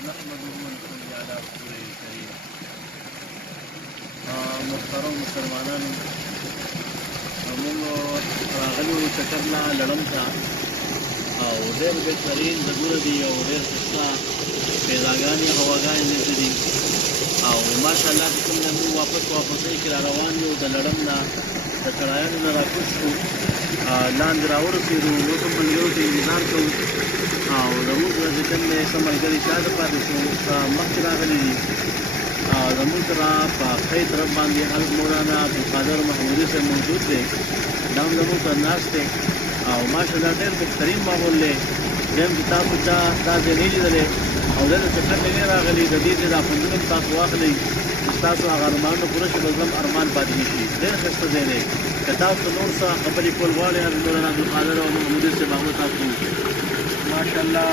نحمده ونصلي على رسوله الكريم. محترم مسلمانان، موږ راغلي وو چکر لا لړم ته او ډېر بهترین ځایونه دي او ډېر ښایسته پیداګانې هواګانې دلته دي او ماشاءالله چې کوم نه موږ واپسۍ کې را روان یو د لړم نه د کړایانو نه راکوز شو لاندې راورسېدو. اوس هم ملګرو ته انتظار کوو او زموږ سره چې کوم دی څه ملګري شاته پاتې شو څه مخکې راغلي دي. زموږ سره په ښی طرف باندې حضرت مولانا عبدالقادر محمودي صاحب موجود دی، دا هم زموږ سره ناست دی او ماشاءالله ډېر بهترین ماحول دی. دویم چې تاسو دا ځای نه لیدلی او دلته چکر نه دی راغلی، د دې ځای دا خوندونه هم تاسو واخلئ چې ستاسو هغه ارمانونه پوره شي، بل هم ارمان پاتې نه شي. ډېر ښایسته ځای دی. که تاسو نور څه خبرې کول غواړئ حضرت مولانا عبدالقادر او محمودي صاحب هغه تاسو ماشاءالله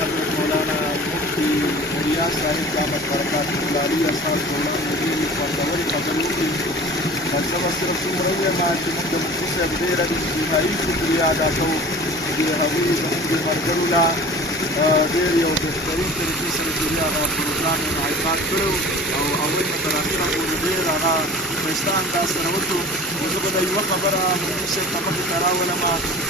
حضرت مولانا مفتی ریاض صاحب دامت برکاته العالی اساس وړاندې ډېرې خوندورې خبرې وکړي. زه به صرف څومره ووایم چې موږ د مفتي صاحب ډېره انتهایي شکریه ادا کوو چې هغوی زموږ د ملګرو له ډېر یو بهترین طریقې سره چې هغه پروګرام یې انعقاد کړی او اول نه تر اخره پورې ډېر هغه ښایسته انداز سره وکړو. خو زه به د یوه خبره مفتي صاحب ته مخې ته راولم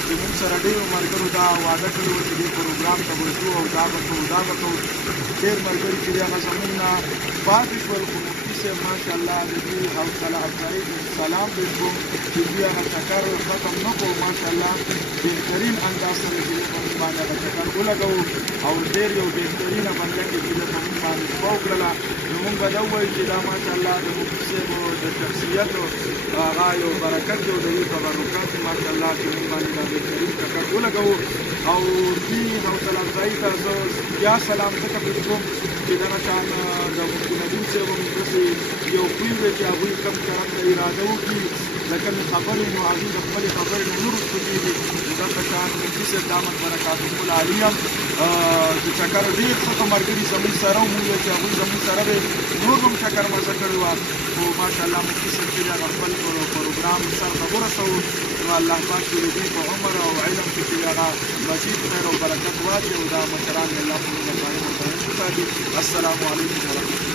چې موږ سره ډېرو ملګرو دا وعده کړې وه چې دې پروګرام ته به ځو او دا به کوو دا به کوو. ډېر ملګري چې هغه زموږ نه پاتې شول، خو مفتي صاحب ماشاءالله د دې حوصله افزایي سلام پرې کوم چې دوی هغه چکر ختم نه کړو. ماشاءالله بهترین انداز سره چې په موږ باندې هغه چکر ولګوو او ډېر یو بهترینه بنده کې چې په موږ باندې شپه وکړله. نو موږ به دا ووایو چې دا ماشاءالله د مفتي صاحب د شخصیت هغه یو برکت دی او د دې تبرکات ماشاءالله چې موږ باندې دا بهترین چکر ولګوو او دې حوصله افزایي ته زه بیا سلام ځکه پرې کوم چې دغه شان د مفتي ندیم صاحب هم داسې یو خوی دی چې هغوی کوم طرف ته اراده وکړي د کومې خبرې نو هغوی د خپلې خبرې نه نه وروسته کېږي. نو دغه شان مفتي صاحب دامت برکاته العالی هم د چکر ډېر ښه ملګري زموږ سره و، موږ چې هغوی زموږ سره دی نور هم چکر مزه کړې وه. خو ماشاءالله مفتي صاحب چې هغه خپل پروګرام سر ته ورسوو نو الله پاک چې د دوی په عمر او علم کې چې هغه مزید خیر او برکت واچي او دا مشران یې الله په موږ باندې وساتي. السلام علیکم ورحمة الله.